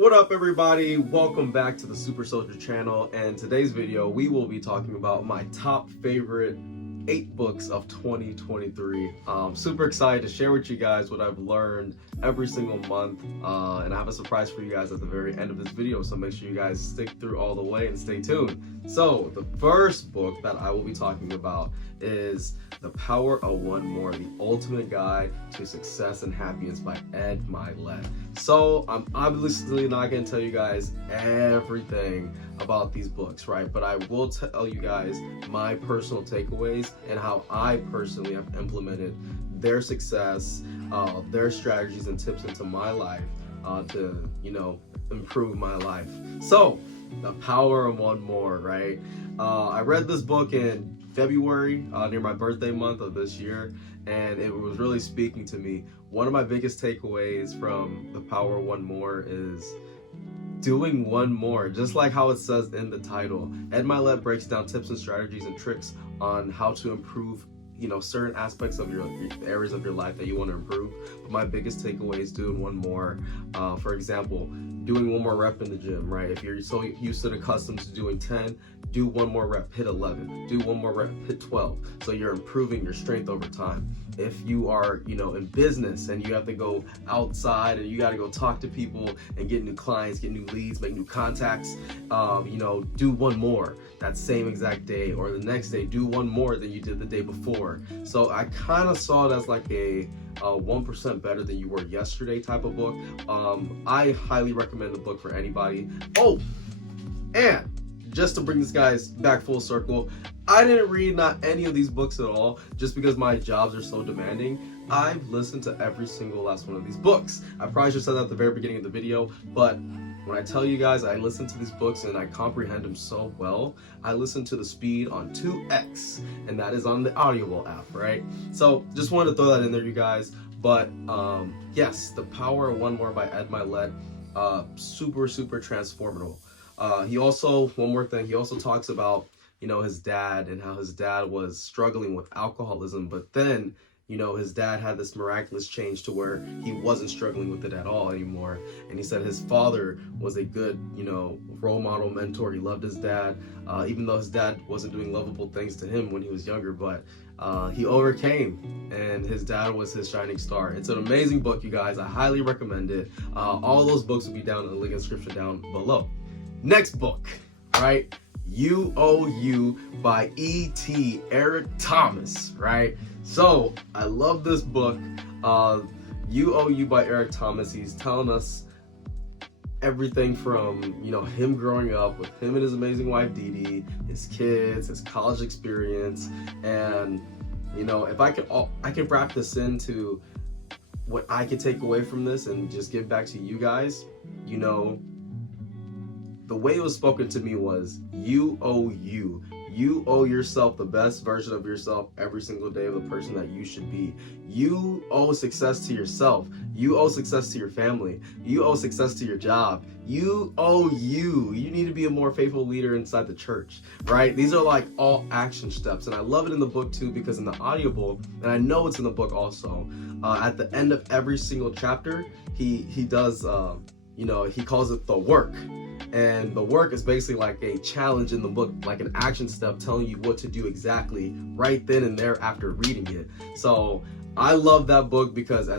What up, everybody? Welcome back to the Super Soldier channel, and today's video we will be talking about my top favorite 8 books of 2023. Super excited to share with you guys what I've learned every single month, and I have a surprise for you guys at the very end of this video, so make sure you guys stick through all the way and stay tuned. So the first book that I will be talking about is The Power of One More, The Ultimate Guide to Success and Happiness by Ed Mylett. So I'm obviously not going to tell you guys everything about these books, right? But I will tell you guys my personal takeaways and how I personally have implemented their success, their strategies and tips into my life to, improve my life. So The Power of One More, right? I read this book in February, near my birthday month of this year, and it was really speaking to me. One of my biggest takeaways from The Power of One More is doing one more, just like how it says in the title. Ed Mylett breaks down tips and strategies and tricks on how to improve certain aspects of your areas of your life that you want to improve. But my biggest takeaway is doing one more. For example, doing one more rep in the gym, right? If you're so used to the accustomed to doing 10, do one more rep, hit 11. Do one more rep, hit 12. So you're improving your strength over time. If you are, in business and you have to go outside and you got to go talk to people and get new clients, get new leads, make new contacts, do one more that same exact day, or the next day, do one more than you did the day before. So I kind of saw it as like a 1% better than you were yesterday type of book. I highly recommend the book for anybody. Oh, and just to bring this guys back full circle, I didn't read not any of these books at all just because my jobs are so demanding. I've listened to every single last one of these books. I probably should have said that at the very beginning of the video, but when I tell you guys I listen to these books and I comprehend them so well, I listen to the speed on 2x, and that is on the Audible app, right? So just wanted to throw that in there, you guys. But yes, The Power of One More by Ed Mylett, super transformative. He also, one more thing, he also talks about, his dad and how his dad was struggling with alcoholism, but then, his dad had this miraculous change to where he wasn't struggling with it at all anymore. And he said his father was a good, role model, mentor. He loved his dad, even though his dad wasn't doing lovable things to him when he was younger, but he overcame, and his dad was his shining star. It's an amazing book, you guys. I highly recommend it. All those books will be down in the link in the description down below. Next book, right? You by E.T. Eric Thomas, right? So I love this book. You by Eric Thomas. He's telling us everything from him growing up with him and his amazing wife Dee Dee, his kids, his college experience, and if I could wrap this into what I could take away from this and just give back to you guys. The way it was spoken to me was you owe yourself the best version of yourself every single day of the person that you should be. You owe success to yourself. You owe success to your family. You owe success to your job. You owe you. You need to be a more faithful leader inside the church, right? These are like all action steps. And I love it in the book too, because in the Audible, and I know it's in the book also, at the end of every single chapter, he does, he calls it the work. And the work is basically like a challenge in the book, like an action step telling you what to do exactly right then and there after reading it. So I love that book because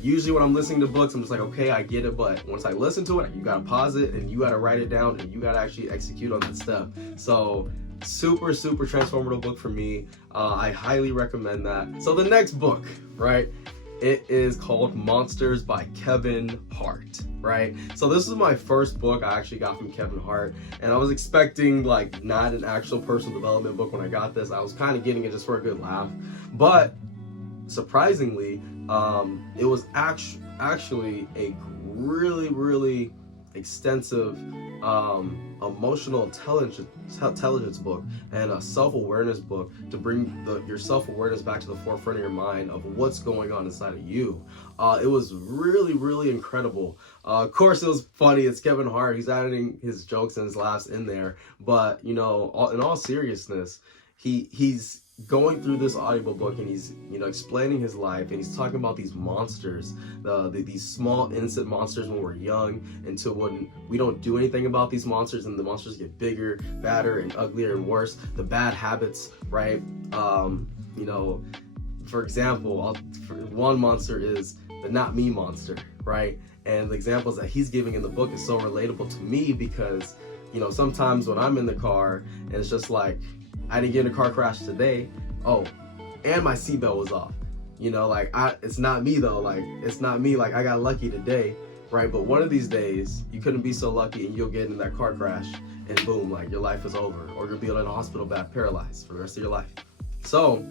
usually when I'm listening to books, I'm just like, okay, I get it. But once I listen to it, you got to pause it and you got to write it down and you got to actually execute on that step. So super transformative book for me. I highly recommend that. So the next book, right? It is called Monsters by Kevin Hart, right? So this is my first book I actually got from Kevin Hart, and I was expecting not an actual personal development book when I got this. I was kind of getting it just for a good laugh, but surprisingly, it was actually a really extensive emotional intelligence book and a self-awareness book to bring your self-awareness back to the forefront of your mind of what's going on inside of you. It was really incredible. Of course, it was funny. It's Kevin Hart. He's adding his jokes and his laughs in there, but in all seriousness, he's going through this audiobook book, and he's, you know, explaining his life, and he's talking about these monsters, these small innocent monsters when we're young, until when we don't do anything about these monsters, and the monsters get bigger, badder, and uglier and worse. The bad habits, right? You know, for example, one monster is the not me monster, right? And the examples that he's giving in the book is so relatable to me, because, you know, sometimes when I'm in the car and it's just like, I didn't get in a car crash today, oh, and my seatbelt was off. You know, like, it's not me though, like, it's not me, like, I got lucky today, right? But one of these days, you couldn't be so lucky and you'll get in that car crash and boom, like, your life is over, or you'll be in a hospital bed paralyzed for the rest of your life. So,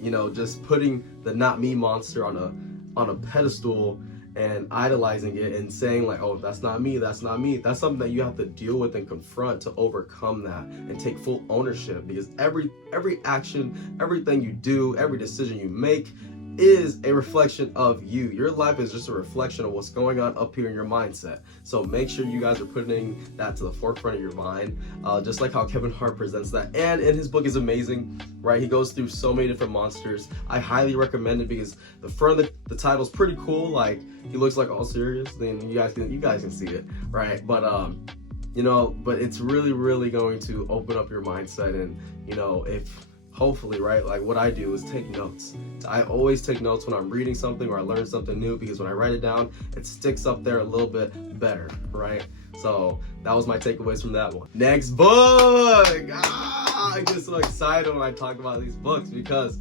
you know, just putting the not me monster on a pedestal and idolizing it and saying like, oh, that's not me, that's not me. That's something that you have to deal with and confront to overcome that and take full ownership, because every action, everything you do, every decision you make is a reflection of you. Your life is just a reflection of what's going on up here in your mindset. So make sure you guys are putting that to the forefront of your mind, just like how Kevin Hart presents that. And in his book is amazing, right? He goes through so many different monsters. I highly recommend it, because the front of the title's pretty cool. Like, he looks like all serious. Then you guys can see it, right? But you know, but it's really going to open up your mindset. And, you know, if hopefully, right, like what I do is take notes. I always take notes when I'm reading something or I learn something new, because when I write it down, it sticks up there a little bit better, right? So that was my takeaways from that one. Next book! I get so excited when I talk about these books, because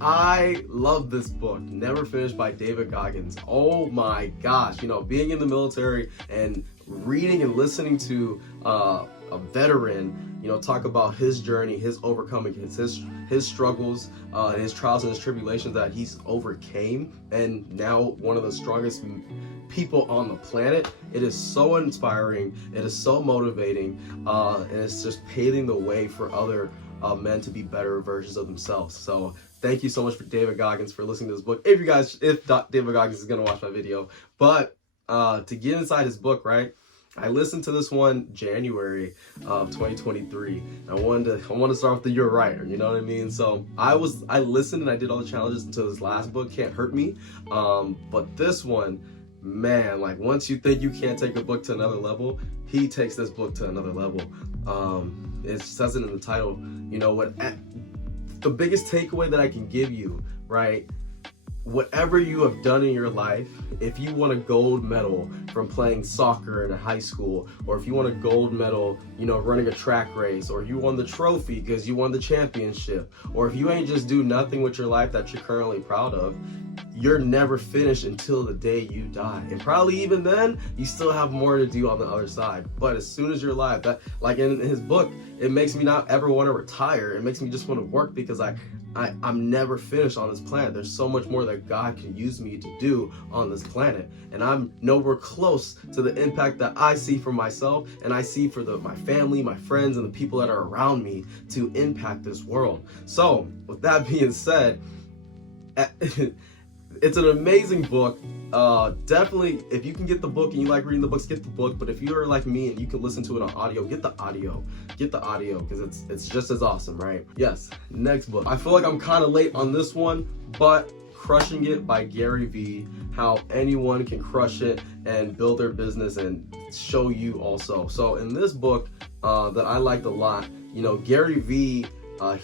I love this book, Never Finished by David Goggins. Oh my gosh, you know, being in the military and reading and listening to a veteran, you know, talk about his journey, his overcoming, his struggles, his trials and his tribulations that he's overcame, and now one of the strongest people on the planet. It is so inspiring, it is so motivating, and it's just paving the way for other men to be better versions of themselves. So thank you so much for David Goggins for listening to this book. If David Goggins is gonna watch my video. But to get inside his book, right? I listened to this one January of 2023. I want to start with the You're Right, you know what I mean? So I listened and I did all the challenges until this last book, Can't Hurt Me. But this one, man, like, once you think you can't take a book to another level, he takes this book to another level. It says it in the title, you know, the biggest takeaway that I can give you, right? Whatever you have done in your life, if you won a gold medal from playing soccer in high school, or if you won a gold medal, you know, running a track race, or you won the trophy because you won the championship, or if you ain't just do nothing with your life that you're currently proud of, you're never finished until the day you die. And probably even then, you still have more to do on the other side. But as soon as you're alive, that, like in his book, it makes me not ever want to retire. It makes me just want to work, because I'm never finished on this planet. There's so much more that God can use me to do on this planet. And I'm nowhere close to the impact that I see for myself, and I see for my family, my friends, and the people that are around me to impact this world. So with that being said, it's an amazing book. Definitely, if you can get the book and you like reading the books, get the book. But if you're like me and you can listen to it on audio, get the audio, because it's just as awesome, right? Yes. Next book. I feel like I'm kind of late on this one, but Crushing It by Gary Vee. How anyone can crush it and build their business and show you also. So in this book that I liked a lot, you know, Gary Vee,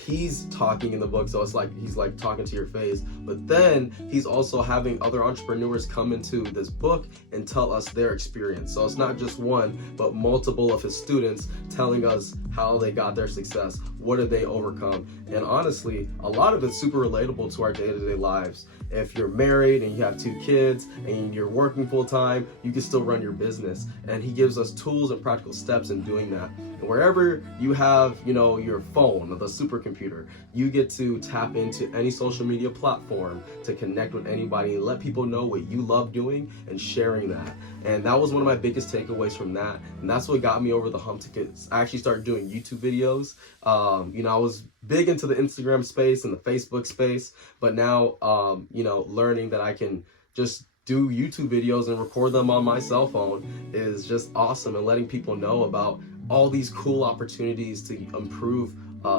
he's talking in the book, so it's like he's like talking to your face, but then he's also having other entrepreneurs come into this book and tell us their experience. So it's not just one, but multiple of his students telling us how they got their success, what did they overcome. And honestly, a lot of it's super relatable to our day-to-day lives. If you're married and you have 2 kids and you're working full-time, you can still run your business. And he gives us tools and practical steps in doing that. And wherever you have, you know, your phone, the supercomputer, you get to tap into any social media platform to connect with anybody and let people know what you love doing and sharing that. And that was one of my biggest takeaways from that. And that's what got me over the hump to actually start doing YouTube videos. You know, I was big into the Instagram space and the Facebook space, but now, you know, learning that I can just do YouTube videos and record them on my cell phone is just awesome, and letting people know about all these cool opportunities to improve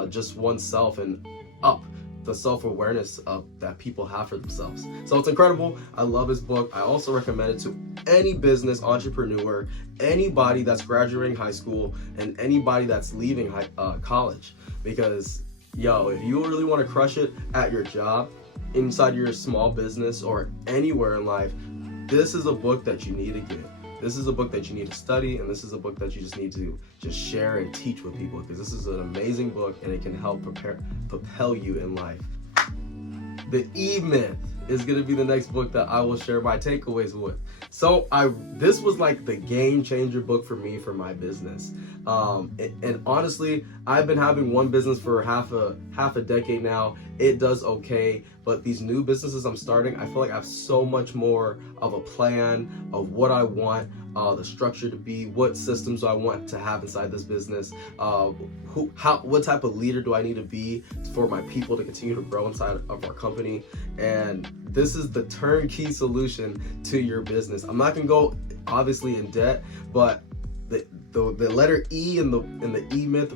just oneself and up the self-awareness of that people have for themselves. So it's incredible. I love his book. I also recommend it to any business entrepreneur, anybody that's graduating high school, and anybody that's leaving college. Because if you really want to crush it at your job, inside your small business, or anywhere in life, this is a book that you need to get. This is a book that you need to study, and this is a book that you just need to share and teach with people, because this is an amazing book and it can help propel you in life. The E-Myth is going to be the next book that I will share my takeaways with. So this was like the game changer book for me for my business. And honestly, I've been having one business for half a decade now. It does okay, but these new businesses I'm starting, I feel like I have so much more of a plan of what I want the structure to be, what systems I want to have inside this business, what type of leader do I need to be for my people to continue to grow inside of our company. And this is the turnkey solution to your business. I'm not gonna go obviously in debt, but the letter E in the E-Myth,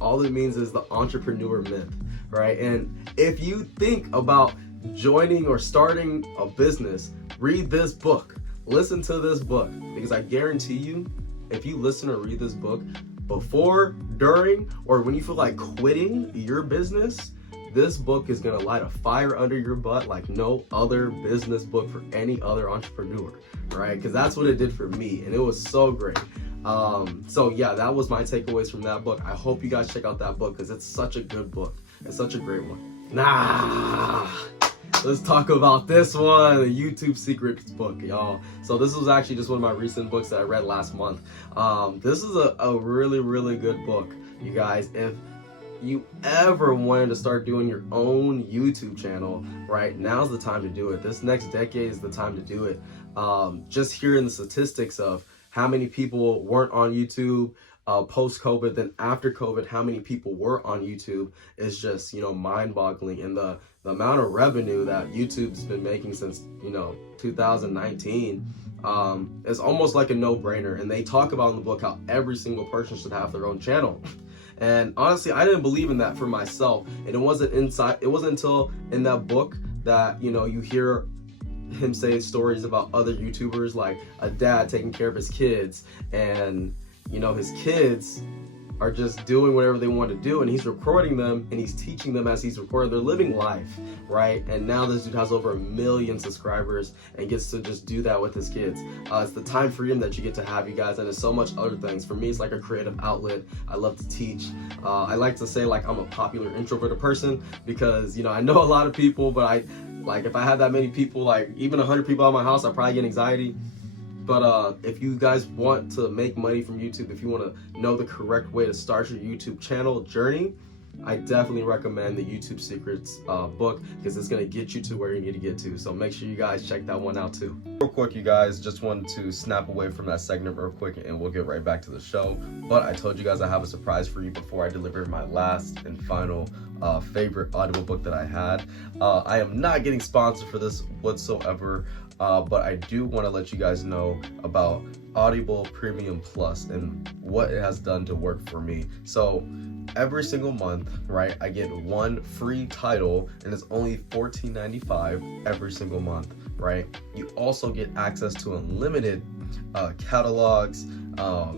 all it means is the entrepreneur myth, right? And if you think about joining or starting a business, read this book, listen to this book, because I guarantee you, if you listen or read this book before, during, or when you feel like quitting your business, this book is gonna light a fire under your butt like no other business book for any other entrepreneur, right? Because that's what it did for me, and it was so great. So yeah, that was my takeaways from that book. I hope you guys check out that book because it's such a good book. It's such a great one. Let's talk about this one, the YouTube Secrets book, y'all. So this was actually just one of my recent books that I read last month. This is a really, really good book, you guys. If you ever wanted to start doing your own YouTube channel, right, now's the time to do it. This next decade is the time to do it. Just hearing the statistics of how many people weren't on YouTube post-COVID, then after COVID, how many people were on YouTube is just, mind-boggling. And the amount of revenue that YouTube's been making since, 2019 is almost like a no-brainer. And they talk about in the book how every single person should have their own channel. And honestly, I didn't believe in that for myself. And it wasn't until in that book that, you hear him say stories about other YouTubers, like a dad taking care of his kids, and his kids are just doing whatever they want to do, and he's recording them and he's teaching them as he's recording. They're living life, right? And now this dude has over 1 million subscribers and gets to just do that with his kids. It's the time freedom that you get to have, you guys, and there's so much other things. For me, it's like a creative outlet. I love to teach. I like to say like I'm a popular introverted person because I know a lot of people, but if I had that many people, like even 100 people at my house, I'd probably get anxiety. But if you guys want to make money from YouTube, if you want to know the correct way to start your YouTube channel journey, I definitely recommend the YouTube Secrets book, because it's going to get you to where you need to get to. So make sure you guys check that one out too. Real quick, you guys, just wanted to snap away from that segment real quick and we'll get right back to the show. But I told you guys I have a surprise for you before I deliver my last and final favorite audiobook that I had. I am not getting sponsored for this whatsoever. But I do want to let you guys know about Audible Premium Plus and what it has done to work for me. So every single month, right, I get one free title, and it's only $14.95 every single month, right? You also get access to unlimited catalogs,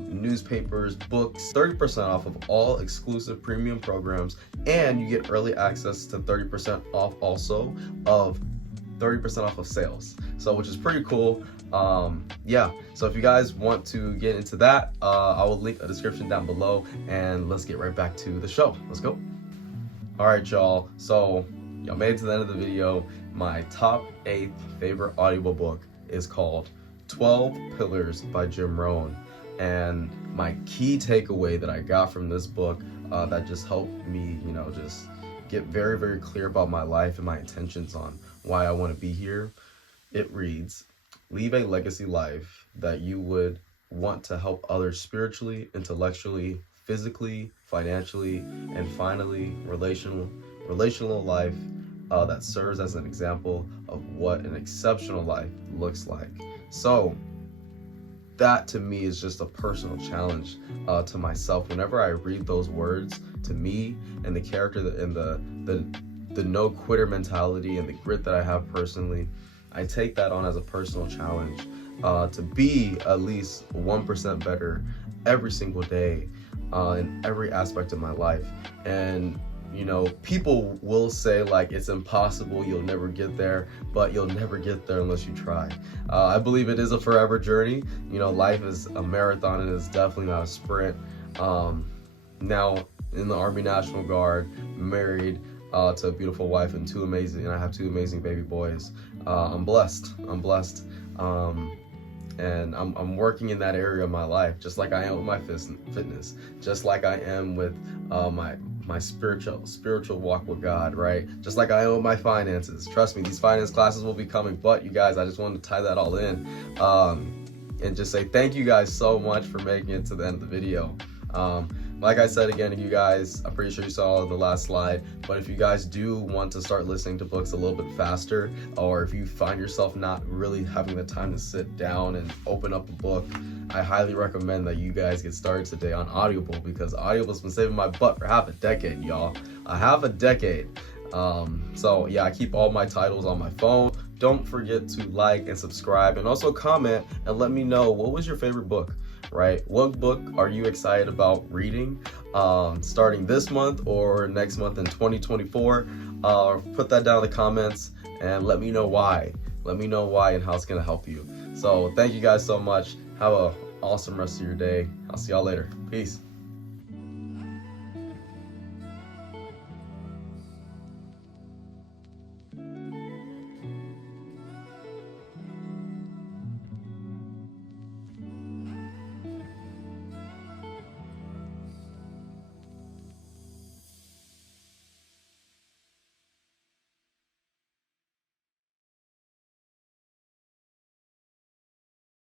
newspapers, books, 30% off of all exclusive premium programs, and you get early access to 30% off also of 30% off of sales, so which is pretty cool. Yeah, so if you guys want to get into that, I will link a description down below, and let's get right back to the show. Let's go. All right, y'all, so y'all made it to the end of the video. My top 8 favorite audible book is called 12 Pillars by Jim Rohn, and my key takeaway that I got from this book that just helped me, just get very, very clear about my life and my intentions on why I want to be here. It reads, leave a legacy life that you would want to help others spiritually, intellectually, physically, financially, and finally, relational life that serves as an example of what an exceptional life looks like. So that to me is just a personal challenge to myself. Whenever I read those words to me and the character and the the no quitter mentality and the grit that I have personally, I take that on as a personal challenge to be at least 1% better every single day in every aspect of my life. And you know, people will say like it's impossible, you'll never get there, but you'll never get there unless you try. I believe it is a forever journey. You know, life is a marathon and it's definitely not a sprint. Now in the Army National Guard, married to a beautiful wife and I have two amazing baby boys. I'm blessed. And I'm working in that area of my life, just like I am with my fitness, just like I am with my spiritual walk with God, right? Just like I am with my finances. Trust me, these finance classes will be coming. But you guys, I just wanted to tie that all in, and just say thank you guys so much for making it to the end of the video. Like I said again, you guys, I'm pretty sure you saw the last slide, but if you guys do want to start listening to books a little bit faster, or if you find yourself not really having the time to sit down and open up a book, I highly recommend that you guys get started today on Audible, because Audible's been saving my butt for half a decade, y'all. Half a decade. So yeah, I keep all my titles on my phone. Don't forget to like and subscribe, and also comment and let me know, what was your favorite book, right? What book are you excited about reading starting this month or next month in 2024? Put that down in the comments and let me know why. Let me know why and how it's going to help you. So thank you guys so much. Have an awesome rest of your day. I'll see y'all later. Peace.